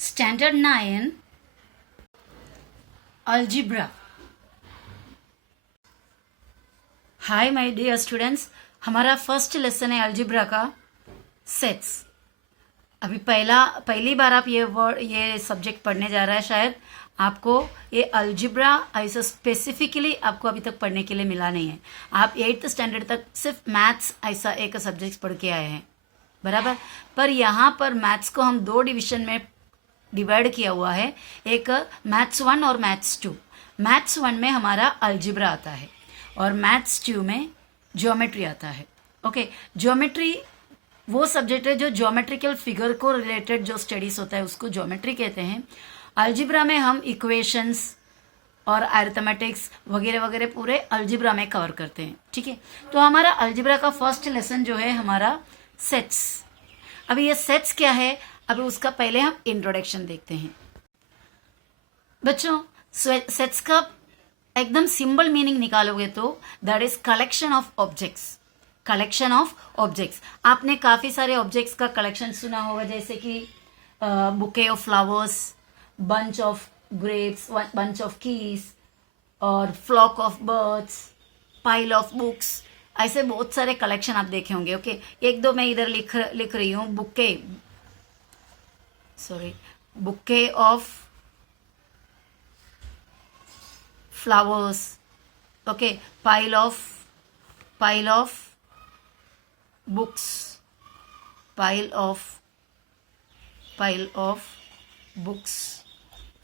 Standard 9 Algebra. Hi my dear students, हमारा first lesson है algebra का सेट्स। अभी पहली बार आप ये सब्जेक्ट पढ़ने जा रहा है। शायद आपको ये अलजिब्रा ऐसा स्पेसिफिकली आपको अभी तक पढ़ने के लिए मिला नहीं है। आप 8th स्टैंडर्ड तक सिर्फ मैथ्स ऐसा एक सब्जेक्ट पढ़ के आए हैं, बराबर। पर यहाँ पर मैथ्स को हम 2 डिवीजन में डिवाइड किया हुआ है, एक मैथ्स 1 और मैथ्स 2। मैथ्स 1 में हमारा अलजिब्रा आता है और मैथ्स 2 में ज्योमेट्री आता है। ओके, ज्योमेट्री वो सब्जेक्ट है जो ज्योमेट्रिकल फिगर को रिलेटेड जो स्टडीज होता है उसको ज्योमेट्री कहते हैं। अलजिब्रा में हम इक्वेशंस और अरिथमेटिक्स वगैरह वगैरह पूरे अलजिब्रा में कवर करते हैं, ठीक है। तो हमारा अलजिब्रा का फर्स्ट लेसन जो है हमारा सेट्स। अभी ये सेट्स क्या है, अभी उसका पहले हम इंट्रोडक्शन देखते हैं। बच्चों, सेट्स का एकदम सिंपल मीनिंग निकालोगे तो that is collection of objects. Collection of objects, आपने काफी सारे ऑब्जेक्ट्स का कलेक्शन सुना होगा, जैसे कि bouquet of flowers, bunch of grapes, bunch of keys और flock of birds, pile of books. ऐसे बहुत सारे कलेक्शन आप देखे होंगे। ओके, एक दो मैं इधर लिख रही हूँ। Bouquet of flowers, okay, pile of books, pile of books.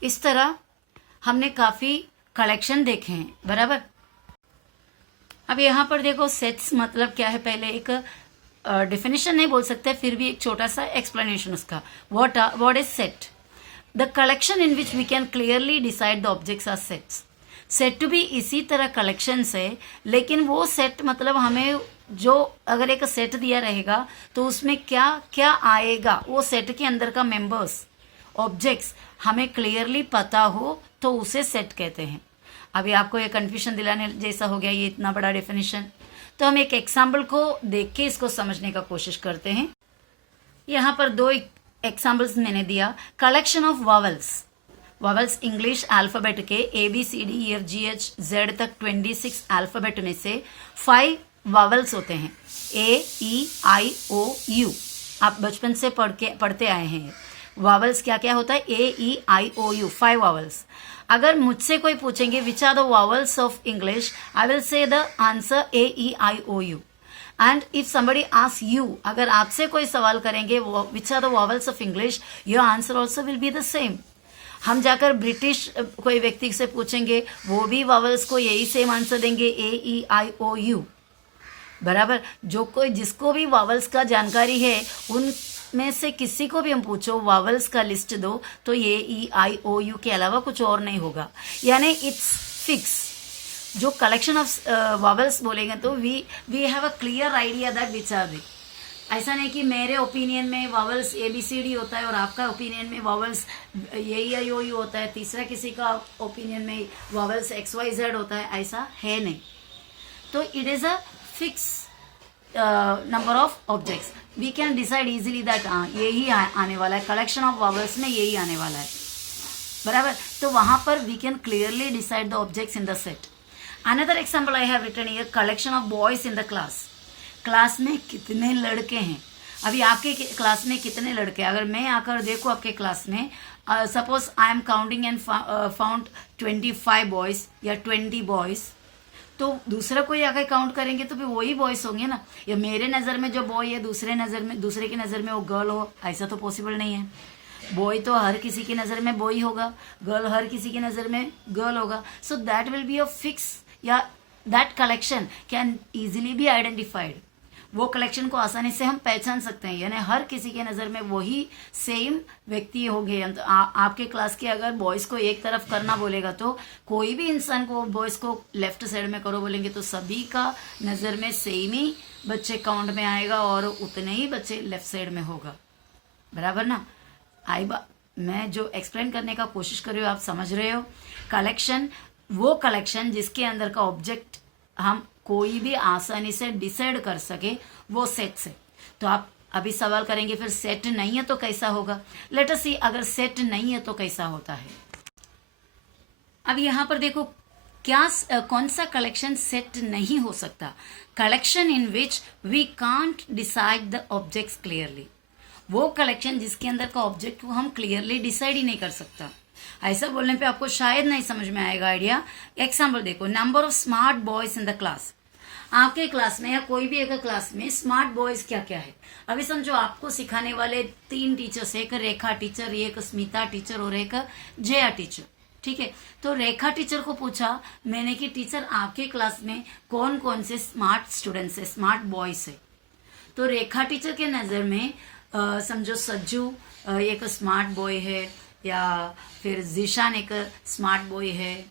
इस तरह हमने काफी कलेक्शन देखे हैं, बराबर। अब यहाँ पर देखो सेट्स मतलब क्या है, पहले एक डेफिनेशन नहीं बोल सकते, फिर भी एक छोटा सा एक्सप्लेनेशन उसका। What is set? The collection in which we can clearly decide the objects are sets. Set टू भी इसी तरह कलेक्शन है, लेकिन वो सेट मतलब हमें जो अगर एक सेट दिया रहेगा तो उसमें क्या क्या आएगा, वो सेट के अंदर का मेंबर्स ऑब्जेक्ट्स हमें क्लियरली पता हो तो उसे सेट कहते हैं। अभी आपको ये कंफ्यूजन दिलाने जैसा हो गया ये इतना बड़ा डेफिनेशन, तो हम एक एग्जाम्पल को देख के इसको समझने का कोशिश करते हैं। यहाँ पर 2 एग्जाम्पल्स मैंने दिया। Collection of vowels. Vowels English alphabet के ABCDEFGH Z तक 26 अल्फाबेट में से 5 वॉवल्स होते हैं। AEIOU, आप बचपन से पढ़ते आए हैं। वॉवल्स क्या क्या होता है? AEIOU, 5 vowels. अगर मुझसे कोई पूछेंगे which are the vowels of English, I will say the answer AEIOU। And if somebody ask you, अगर आपसे कोई सवाल करेंगे which are the vowels of English, your answer also will be the same. हम जाकर ब्रिटिश कोई व्यक्ति से पूछेंगे, वो भी वॉवल्स को यही सेम आंसर देंगे, AEIOU, बराबर। जिसको भी वॉवल्स का जानकारी है उनमें से किसी को भी हम पूछो वॉवल्स का लिस्ट दो तो AEIOU के अलावा कुछ और नहीं होगा, यानी इट्स फिक्स। जो कलेक्शन ऑफ वॉवल्स बोलेंगे तो we have a clear idea that which are they. ऐसा नहीं कि मेरे ओपिनियन में वॉवल्स ABCD होता है और आपका ओपिनियन में वॉवल्स AEIOU होता है, तीसरा किसी का ओपिनियन में वॉवल्स XYZ होता है, ऐसा है नहीं। तो it is a fix number of objects. We can decide easily that यही आने वाला है, कलेक्शन ऑफ वॉवल्स में यही आने वाला है, बराबर। तो वहां पर we can clearly decide the objects in the set. Another example I have written here, collection of boys in the class. Class में कितने लड़के हैं? अभी आपके क्लास में कितने लड़के? अगर मैं आकर देखूं आपके क्लास में, suppose I am counting and found 25 boys या 20 बॉयज, तो दूसरा कोई आकर काउंट करेंगे तो फिर वही बॉयज होंगे ना। या मेरे नज़र में जो बॉय है दूसरे की नज़र में वो गर्ल हो, ऐसा तो पॉसिबल नहीं है। बॉय तो हर किसी की नज़र में बॉय होगा, गर्ल हर किसी की नज़र में गर्ल होगा। So that will be a fix, या that collection can easily be identified. वो कलेक्शन को आसानी से हम पहचान सकते हैं, यानी हर किसी के नज़र में वही सेम व्यक्ति होंगे। आपके क्लास के अगर बॉयज़ को एक तरफ करना बोलेगा तो कोई भी इंसान को बॉयज़ को लेफ्ट साइड में करो बोलेंगे तो सभी का नज़र में सेम ही बच्चे काउंट में आएगा और उतने ही बच्चे लेफ्ट साइड में होगा, बराबर ना। मैं जो एक्सप्लेन करने का कोशिश कर रही हूँ आप समझ रहे हो। कलेक्शन, वो कलेक्शन जिसके अंदर का ऑब्जेक्ट हम कोई भी आसानी से डिसाइड कर सके, वो सेट्स है। तो आप अभी सवाल करेंगे फिर सेट नहीं है तो कैसा होगा. लेट अस सी अगर सेट नहीं है तो कैसा होता है. अब यहां पर देखो क्या कौन सा कलेक्शन सेट नहीं हो सकता. Collection in which we can't decide the objects clearly. वो कलेक्शन जिसके अंदर का ऑब्जेक्ट को हम क्लियरली डिसाइड ही नहीं कर सकता. ऐसा बोलने पे आपको शायद नहीं समझ में आएगा आइडिया. एग्जाम्पल देखो, number of smart boys in the class. आपके क्लास में या कोई भी एक क्लास में स्मार्ट बॉयज क्या क्या है. अभी समझो आपको सिखाने वाले 3 टीचर्स, एक रेखा टीचर, एक स्मिता टीचर और एक जया टीचर. ठीक है, तो रेखा टीचर को पूछा मैंने कि टीचर आपके क्लास में कौन कौन से स्मार्ट स्टूडेंट्स है, स्मार्ट बॉयज है. तो रेखा टीचर के नजर में समझो सज्जू एक स्मार्ट बॉय है, या फिर जीशान एक स्मार्ट बॉय है.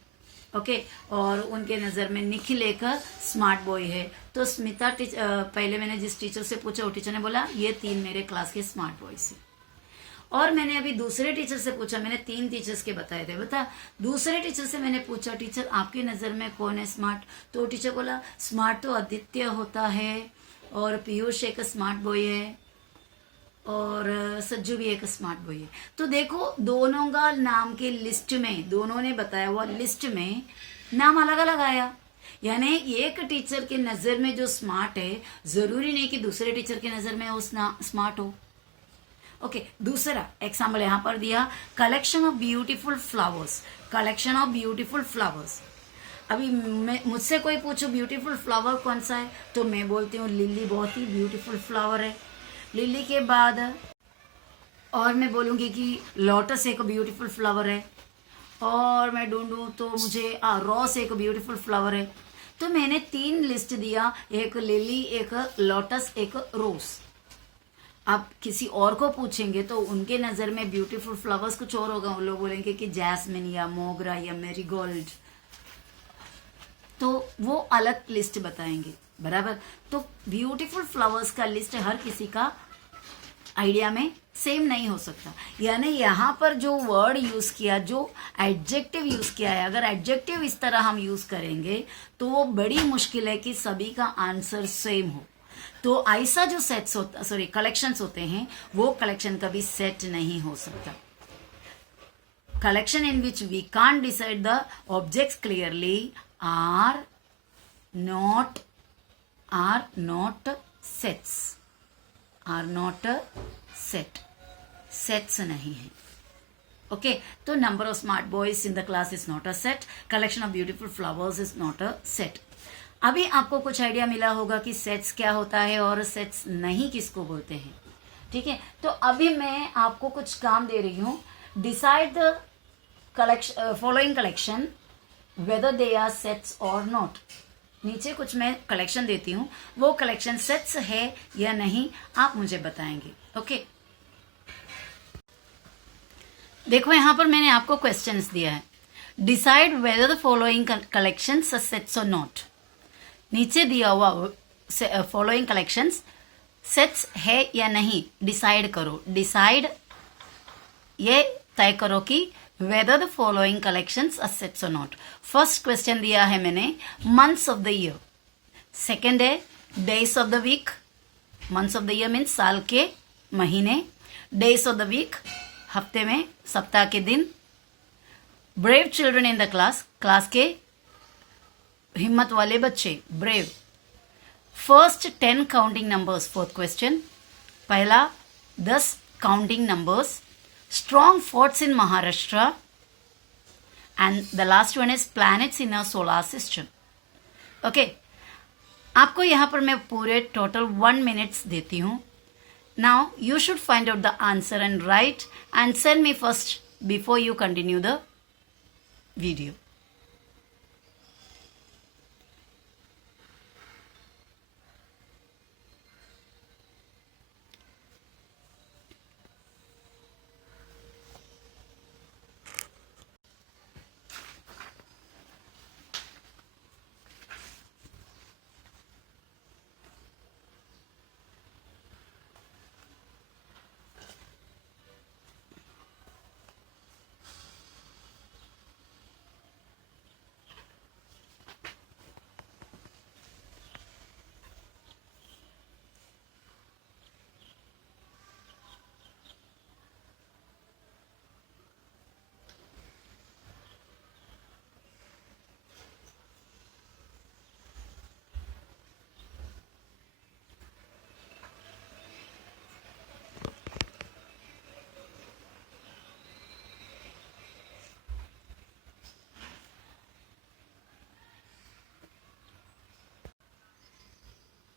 ओके, और उनके नज़र में निखिल एक स्मार्ट बॉय है. तो स्मिता पहले मैंने जिस टीचर से पूछा वो टीचर ने बोला ये 3 मेरे क्लास के स्मार्ट बॉयज हैं. और मैंने अभी दूसरे टीचर से पूछा, मैंने 3 टीचर्स के बताए थे. बता, दूसरे टीचर से मैंने पूछा टीचर आपकी नज़र में कौन है स्मार्ट. तो टीचर बोला स्मार्ट तो आदित्य होता है, और पीयूष एक स्मार्ट बॉय है, और सज्जू भी एक स्मार्ट बॉय है. तो देखो दोनों का नाम के लिस्ट में, दोनों ने बताया हुआ लिस्ट में नाम अलग अलग आया. यानी एक टीचर के नजर में जो स्मार्ट है जरूरी नहीं कि दूसरे टीचर के नजर में वो स्मार्ट हो. ओके, दूसरा एग्जाम्पल यहां पर दिया, collection of beautiful flowers. Collection of beautiful flowers. अभी मुझसे कोई पूछो ब्यूटीफुल फ्लावर कौन सा है, तो मैं बोलती हूँ लिली बहुत ही ब्यूटीफुल फ्लावर है. लिली के बाद और मैं बोलूँगी कि लोटस एक ब्यूटीफुल फ्लावर है, और मैं ढूंढूं तो मुझे रोज एक ब्यूटीफुल फ्लावर है. तो मैंने 3 लिस्ट दिया, एक लिली, एक लोटस, एक रोज. आप किसी और को पूछेंगे तो उनके नज़र में ब्यूटीफुल फ्लावर्स कुछ और होगा. वो लोग बोलेंगे कि जैस्मिन या मोगरा या मैरीगोल्ड, तो वो अलग लिस्ट बताएंगे. बराबर. तो ब्यूटीफुल फ्लावर्स का लिस्ट हर किसी का आइडिया में सेम नहीं हो सकता. यानी यहाँ पर जो वर्ड यूज किया, जो एडजेक्टिव यूज किया है, अगर एडजेक्टिव इस तरह हम यूज करेंगे तो वो बड़ी मुश्किल है कि सभी का आंसर सेम हो. तो ऐसा जो सेट्स होता, सॉरी कलेक्शंस होते हैं, वो कलेक्शन कभी सेट नहीं हो सकता. Collection in which we can't decide the objects clearly are not sets. Are not set. Sets नहीं है. ओके, तो number of smart boys in the class is not a set. Collection of beautiful flowers is not a set. अभी आपको कुछ idea मिला होगा कि sets क्या होता है और सेट्स नहीं किसको बोलते हैं. ठीक है, तो अभी मैं आपको कुछ काम दे रही हूं. Decide the collection, following collection whether they are sets और नॉट. नीचे कुछ मैं कलेक्शन देती हूँ, वो कलेक्शन सेट्स है या नहीं आप मुझे बताएंगे. ओके, देखो यहां पर मैंने आपको क्वेश्चंस दिया है. Decide whether the following collections are sets और नॉट. नीचे दिया हुआ फॉलोइंग कलेक्शंस सेट्स है या नहीं डिसाइड करो. डिसाइड ये तय करो कि whether the following collections are sets or not. First question दिया है मैंने months of the year. Second है days of the week. Months of the year means साल के महीने. डेज ऑफ द वीक हफ्ते में, सप्ताह के दिन. Brave children in the class, class के हिम्मत वाले बच्चे, brave. First 10 counting numbers. Fourth question, पहला 10 counting numbers. Strong forts in Maharashtra, and the last one is planets in our solar system. Okay, आपको यहाँ पर मैं पूरे टोटल 1 minutes देती हूँ. Now you should find out the answer and write and send me first before you continue the video.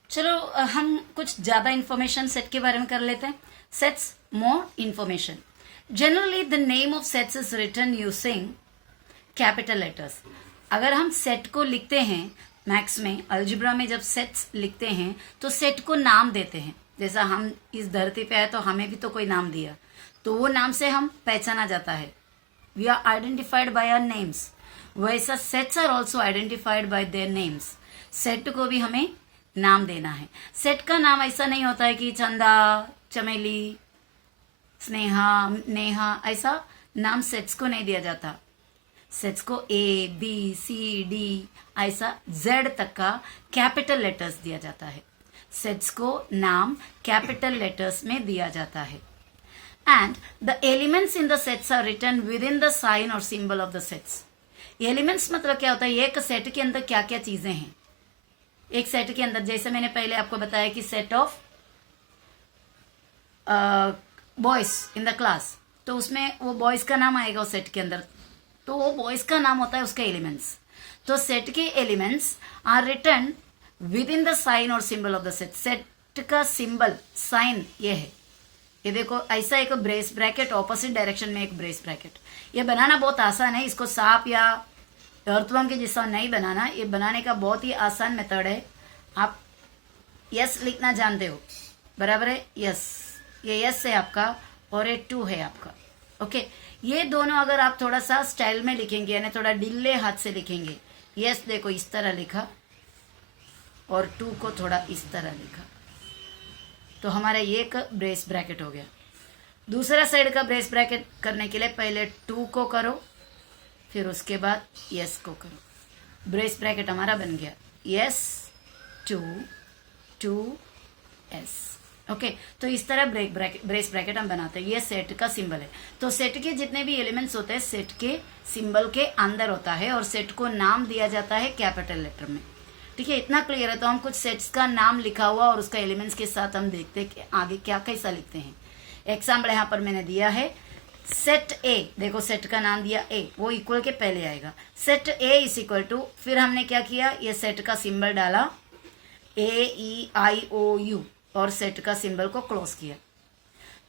चलो हम कुछ ज्यादा इंफॉर्मेशन सेट के बारे में कर लेते हैं. Sets more information. Generally the name of sets is written using capital letters. अगर हम सेट को लिखते हैं मैथ्स में, अलजेब्रा में जब सेट्स लिखते हैं तो सेट को नाम देते हैं. जैसा हम इस धरती पे आए तो हमें भी तो कोई नाम दिया, तो वो नाम से हम पहचाना जाता है. We are identified by our names. वैसा sets are also identified by their names. Set को भी हमें नाम देना है. सेट का नाम ऐसा नहीं होता है कि चंदा, चमेली, स्नेहा, नेहा, ऐसा नाम सेट्स को नहीं दिया जाता. सेट्स को ए, बी, सी, डी, ऐसा जेड तक का कैपिटल लेटर्स दिया जाता है. सेट्स को नाम कैपिटल लेटर्स में दिया जाता है. And the elements in the sets are written within the sign और symbol of the sets. Elements मतलब क्या होता है, एक सेट के अंदर क्या क्या चीजें हैं. एक सेट के अंदर जैसे मैंने पहले आपको बताया कि set of boys in the class, तो उसमें वो बॉयज का नाम आएगा उस सेट के अंदर, तो वो बॉयज का नाम होता है उसका एलिमेंट्स. तो सेट के elements are written within the sign और symbol of the set. Set का सिंबल, साइन ये है. ये देखो ऐसा एक ब्रेस ब्रैकेट, ऑपोजिट डायरेक्शन में एक ब्रेस ब्रैकेट. ये बनाना बहुत आसान है. इसको सांप या अर्थवर्म के जैसा नहीं बनाना. ये बनाने का बहुत ही आसान मेथड है. आप यस लिखना जानते हो, बराबर है. यस, ये यस है आपका और ये टू है आपका. ओके, ये दोनों अगर आप थोड़ा सा स्टाइल में लिखेंगे, यानी थोड़ा ढीले हाथ से लिखेंगे. यस देखो इस तरह लिखा और टू को थोड़ा इस तरह लिखा, तो हमारा ये एक ब्रेस ब्रैकेट हो गया. दूसरा साइड का ब्रेस ब्रैकेट करने के लिए पहले टू को करो, फिर उसके बाद यस को करो. ब्रेस ब्रैकेट हमारा बन गया yes two two S. Okay, तो इस तरह ब्रेस ब्रैकेट हम बनाते हैं. ये सेट का सिंबल है. तो सेट के जितने भी एलिमेंट्स होते हैं सेट के सिंबल के अंदर होता है और सेट को नाम दिया जाता है कैपिटल लेटर में. ठीक है, इतना क्लियर है. तो हम कुछ सेट्स का नाम लिखा हुआ और उसका एलिमेंट्स के साथ हम देखते हैं कि आगे क्या कैसा लिखते हैं. एग्जाम्पल यहाँ पर मैंने दिया है. सेट ए, देखो सेट का नाम दिया ए, वो इक्वल के पहले आएगा. Set A is equal to, फिर हमने क्या किया, ये सेट का सिंबल डाला AEIOU और सेट का सिंबल को क्लोज किया.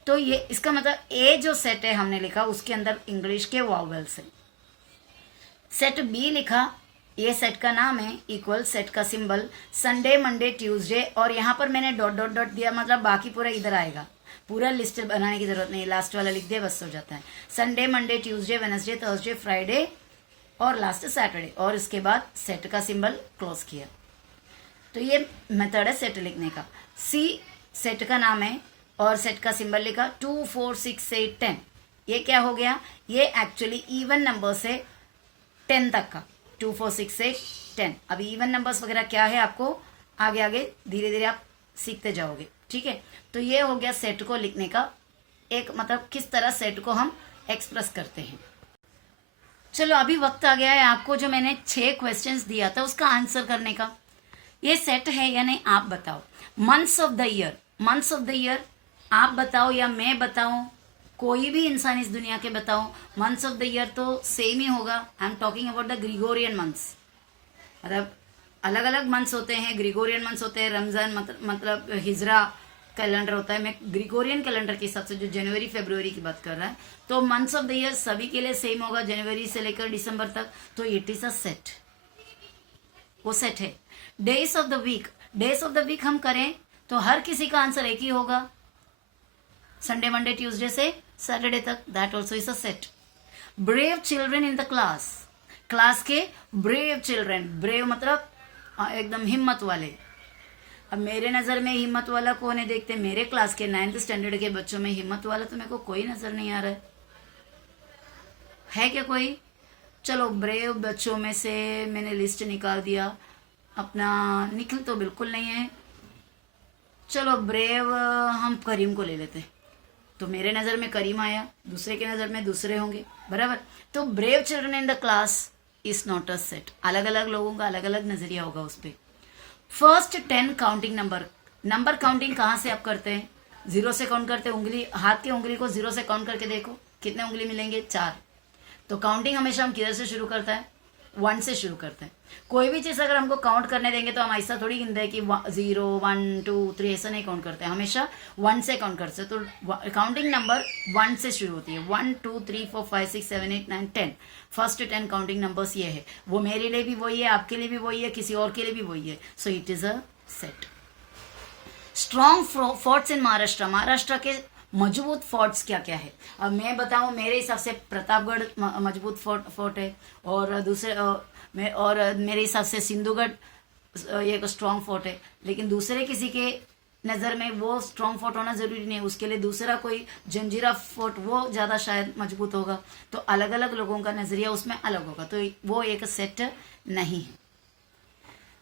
तो ये इसका मतलब ए जो सेट है हमने लिखा उसके अंदर इंग्लिश के वावल्स है. सेट बी लिखा, ये सेट का नाम है, इक्वल सेट का सिंबल संडे, मंडे, ट्यूसडे, और यहाँ पर मैंने डॉट डॉट डॉट दिया, मतलब बाकी पूरा इधर आएगा. पूरा लिस्ट बनाने की जरूरत नहीं, लास्ट वाला लिख दिया बस हो जाता है. Sunday, Monday, Tuesday, Wednesday, Thursday, Friday और लास्ट सैटरडे, और इसके बाद सेट का सिंबल क्लोज किया. तो ये मेथड है सेट लिखने का. सी सेट का नाम है और सेट का सिंबल लिखा 2 4 6 8 10. ये क्या हो गया, ये एक्चुअली इवन नंबर से 10 तक का 2 4 6 8 10. अभी इवन नंबर्स वगैरह क्या है आपको आगे आगे धीरे धीरे आप सीखते जाओगे. ठीक है, तो ये हो गया सेट को लिखने का एक, मतलब किस तरह सेट को हम एक्सप्रेस करते हैं. चलो अभी वक्त आ गया है आपको जो मैंने 6 क्वेश्चंस दिया था उसका आंसर करने का. ये सेट है या नहीं आप बताओ. Months of the year, months of the year आप बताओ या मैं बताऊं, कोई भी इंसान इस दुनिया के बताओ. मंथ्स ऑफ द ईयर तो सेम ही होगा. I am talking about the Gregorian months. मतलब अलग अलग मंथ्स होते हैं, ग्रिगोरियन मंथ्स होते हैं, रमजान मतलब हिजरा कैलेंडर होता है. मैं ग्रिगोरियन कैलेंडर के हिसाब से जो जनवरी फरवरी की बात कर रहा है, तो मंथ्स ऑफ द ईयर सभी के लिए सेम होगा जनवरी से लेकर दिसंबर तक. तो इट इज अ सेट, वो सेट है. Days of the week, days of the week हम करें तो हर किसी का आंसर एक ही होगा, संडे, मंडे, ट्यूसडे से सैटरडे तक. That also is a set. Brave children in the class, class के ब्रेव चिल्ड्रन, ब्रेव मतलब एकदम हिम्मत वाले. अब मेरे नजर में हिम्मत वाला कौन है देखते, मेरे क्लास के 9th स्टैंडर्ड के बच्चों में हिम्मत वाला तो मेरे को कोई नजर नहीं आ रहा है क्या कोई. चलो ब्रेव बच्चों में से मैंने लिस्ट निकाल दिया, अपना निखिल तो बिल्कुल नहीं है. चलो ब्रेव हम करीम को ले लेते हैं, तो मेरे नज़र में करीम आया, दूसरे के नज़र में दूसरे होंगे, बराबर. तो brave children in the class is not a set. अलग अलग लोगों का अलग अलग नजरिया होगा उस पर. First 10 counting number, number counting कहाँ से आप करते हैं, 0 से काउंट करते हैं. उंगली, हाथ की उंगली को 0 से काउंट करके देखो कितने उंगली मिलेंगे, 4. तो काउंटिंग हमेशा हम किधर से शुरू करता है, 1 से शुरू करते हैं। कोई भी चीज़ अगर हमको काउंट करने देंगे तो हम ऐसा थोड़ी गिनते हैं कि 0 1 2 3 ऐसा नहीं काउंट करते हैं, हमेशा 1 से काउंट करते हैं। तो काउंटिंग नंबर 1 से शुरू होती है। 1 2 3 4 5 6 7 8 9 10 फर्स्ट 10 काउंटिंग नंबर्स ये है। वो मेरे लिए भी वही है, आपके लिए भी वही है, किसी और के लिए भी वही है। So it is a set. Strong forts in Maharashtra. Maharashtra के मजबूत फोर्ट्स क्या क्या है? अब मैं बताऊं, मेरे हिसाब से प्रतापगढ़ मजबूत फोर्ट है, और दूसरे और मेरे हिसाब से सिंधुगढ़ एक स्ट्रॉन्ग फोर्ट है। लेकिन दूसरे किसी के नज़र में वो स्ट्रॉन्ग फोर्ट होना ज़रूरी नहीं है, उसके लिए दूसरा कोई जंजीरा फोर्ट वो ज़्यादा शायद मजबूत होगा। तो अलग अलग लोगों का नज़रिया उसमें अलग होगा, तो वो एक सेट नहीं है।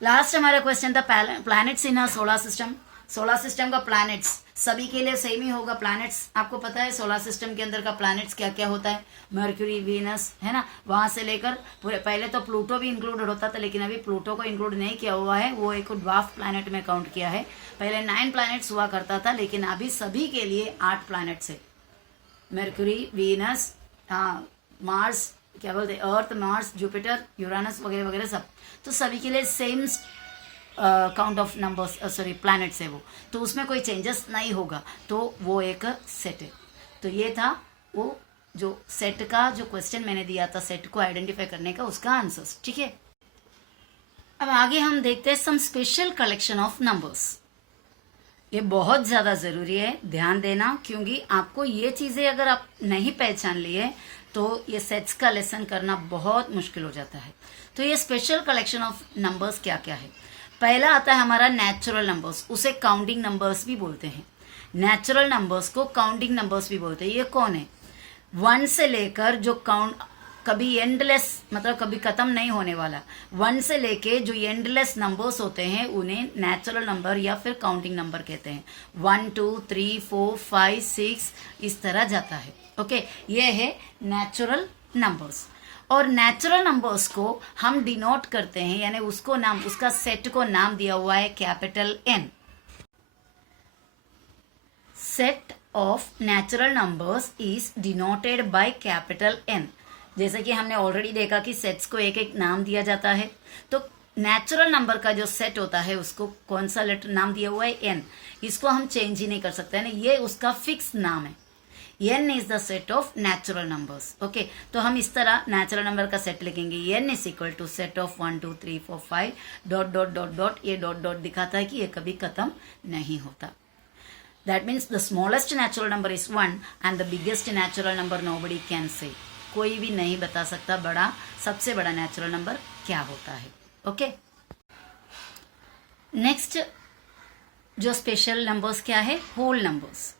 लास्ट हमारा क्वेश्चन था प्लैनेट्स इन सोलर सिस्टम। सोलर सिस्टम का प्लैनेट्स सभी के लिए सेम ही होगा। प्लैनेट्स आपको पता है सोलर सिस्टम के अंदर का प्लैनेट्स क्या क्या होता है? मर्क्यूरी, वीनस, है ना, वहां से लेकर पूरे, पहले तो प्लूटो भी इंक्लूडेड होता था, लेकिन अभी प्लूटो को इंक्लूड नहीं किया हुआ है, वो एक ड्वार्फ प्लैनेट में काउंट किया है। पहले 9 प्लैनेट्स हुआ करता था, लेकिन अभी सभी के लिए 8 प्लैनेट्स है। मर्क्यूरी, वीनस, मार्स, क्या बोलते हैं, अर्थ, मार्स, जुपिटर, यूरानस वगैरह वगैरह सब, तो सभी के लिए same count of numbers, sorry planets है वो, तो उसमें कोई चेंजेस नहीं होगा, तो वो एक सेट है। तो ये था वो जो सेट का जो क्वेश्चन मैंने दिया था, सेट को आइडेंटिफाई करने का, उसका आंसर्स। ठीक है, अब आगे हम देखते हैं some special collection of numbers. ये बहुत ज़्यादा ज़रूरी है, ध्यान देना, क्योंकि आपको ये चीज़ें अगर आप नहीं पहचान लिए तो ये सेट्स का लेसन करना बहुत मुश्किल हो जाता है। तो ये स्पेशल कलेक्शन ऑफ नंबर्स क्या क्या है? पहला आता है हमारा नेचुरल नंबर्स, उसे काउंटिंग नंबर्स भी बोलते हैं। नेचुरल नंबर्स को काउंटिंग नंबर्स भी बोलते हैं। ये कौन है? 1 से लेकर जो काउंट कभी एंडलेस, मतलब कभी खत्म नहीं होने वाला, 1 से लेके जो एंडलेस नंबर्स होते हैं उन्हें नेचुरल नंबर या फिर काउंटिंग नंबर कहते हैं। 1 2 3 4 5 6 इस तरह जाता है। ओके, ये है नेचुरल नंबर्स। और नेचुरल नंबर्स को हम डिनोट करते हैं, यानी उसको नाम, उसका सेट को नाम दिया हुआ है capital N। Set of natural numbers is denoted by capital N। जैसे कि हमने ऑलरेडी देखा कि सेट्स को एक एक नाम दिया जाता है, तो नेचुरल नंबर का जो सेट होता है उसको कौन सा लेटर नाम दिया हुआ है? N। इसको हम चेंज ही नहीं कर सकते हैं, ये उसका फिक्स नाम है। n is the set of natural numbers। Okay, तो हम इस तरह नेचुरल नंबर का सेट लिखेंगे, n is equal to set of 1 2 3 4 5 dot dot dot dot. ये डॉट डॉट दिखाता है कि ये कभी खत्म नहीं होता। That means the smallest natural number is 1 and the biggest natural number nobody can say. कोई भी नहीं बता सकता बड़ा, सबसे बड़ा नेचुरल नंबर क्या होता है। ओके, नेक्स्ट जो स्पेशल नंबर्स क्या है? Whole numbers.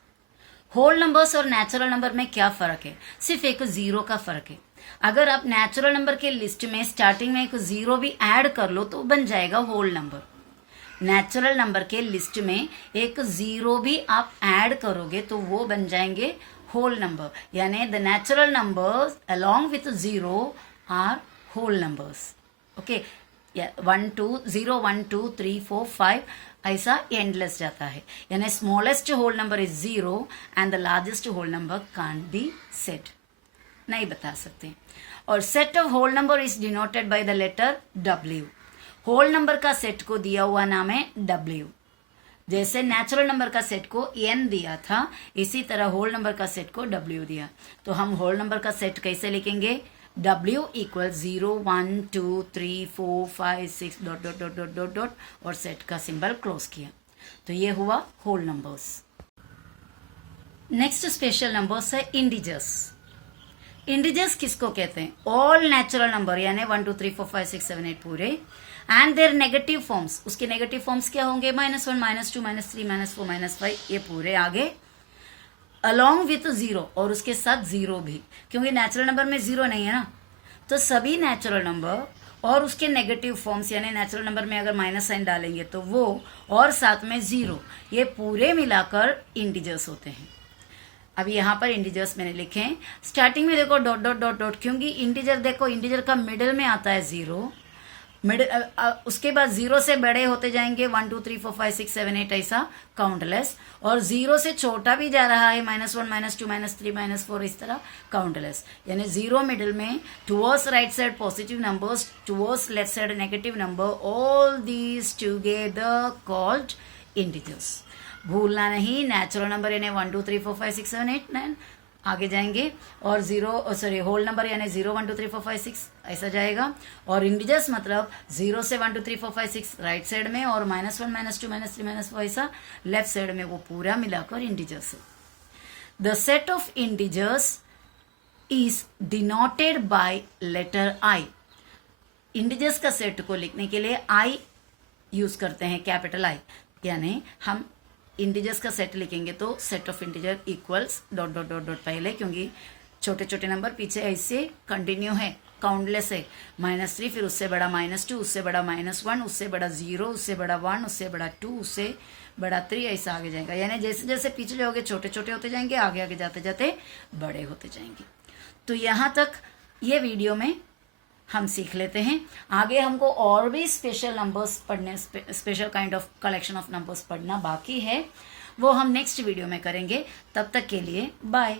होल नंबर्स और नेचुरल नंबर में क्या फर्क है? सिर्फ एक 0 का फर्क है। अगर आप नेचुरल नंबर के लिस्ट में स्टार्टिंग में एक 0 भी ऐड कर लो तो बन जाएगा होल नंबर। नेचुरल नंबर के लिस्ट में एक 0 भी आप ऐड करोगे तो वो बन जाएंगे होल नंबर, यानी the natural numbers along with 0 are whole numbers. Okay, 1 2 0 1 2 3 4 5 ऐसा एंडलेस जाता है, यानी smallest whole number is 0 and the largest whole number can't be set, नहीं बता सकते। और set of whole number is denoted by the letter W। Whole number का set को दिया हुआ नाम है W। जैसे नेचुरल नंबर का सेट को n दिया था, इसी तरह होल नंबर का सेट को W दिया। तो हम होल नंबर का सेट कैसे लिखेंगे? W equal 0 1 2 3 4 5 6 dot dot dot dot dot dot और सेट का सिंबल क्लोज किया, तो ये हुआ whole numbers. Next special numbers है इंडिजर्स। इंडिजर्स किसको कहते हैं? ऑल नेचुरल नंबर, यानी 1 2 3 4 5 6 7 8 पूरे, एंड देयर नेगेटिव फॉर्म्स। उसके नेगेटिव फॉर्म्स क्या होंगे? -1 -2 -3 -4 -5, ये पूरे आगे अलॉन्ग विथ 0, और उसके साथ 0 भी, क्योंकि नेचुरल नंबर में 0 नहीं है ना, तो सभी नेचुरल नंबर और उसके नेगेटिव फॉर्म्स, यानी नेचुरल नंबर में अगर माइनस साइन डालेंगे तो वो, और साथ में 0, ये पूरे मिलाकर इंटीजर्स होते हैं। अब यहाँ पर इंटीजर्स मैंने लिखे हैं, स्टार्टिंग में देखो डॉट डॉट डॉट डॉट, क्योंकि इंटीजर देखो, इंटीजर का मिडिल में आता है 0, मिडिल उसके बाद 0 से बड़े होते जाएंगे 1 2 3 4 5 6 7 8 ऐसा काउंटलेस, और 0 से छोटा भी जा रहा है -1 -2 -3 -4 इस तरह काउंटलेस, यानी 0 मिडिल में towards right side positive numbers, towards left side negative number, all these together called integers. भूलना नहीं, नेचुरल नंबर यानी 1 2 3 4 5 6 7 8 9 आगे जाएंगे, और होल नंबर यानी 0 1 2 3 4 5 6 ऐसा जाएगा, और इंटीजर्स मतलब 0 से 1 2 3 4 5 6 राइट साइड में, और -1 -2 -3 -4 ऐसा लेफ्ट साइड में, वो पूरा मिलाकर इंटीजर्स है। The set of integers is denoted by letter I. Integers का सेट को लिखने के लिए आई यूज करते हैं, कैपिटल आई, यानी हम इंटीजर्स का सेट लिखेंगे तो set of integer equals dot dot dot dot पहले, क्योंकि छोटे छोटे नंबर पीछे ऐसे कंटिन्यू है, काउंटलेस है, -3, फिर उससे बड़ा -2, उससे बड़ा -1, उससे बड़ा 0, उससे बड़ा 1, उससे बड़ा 2, उससे बड़ा 3, ऐसा आगे जाएगा, यानी जैसे जैसे पीछे जाओगे छोटे छोटे होते जाएंगे, आगे आगे जाते जाते बड़े होते जाएंगे। तो यहाँ तक ये वीडियो में हम सीख लेते हैं। आगे हमको और भी स्पेशल नंबर्स पढ़ने, special kind of collection of numbers पढ़ना बाकी है, वो हम नेक्स्ट वीडियो में करेंगे। तब तक के लिए बाय।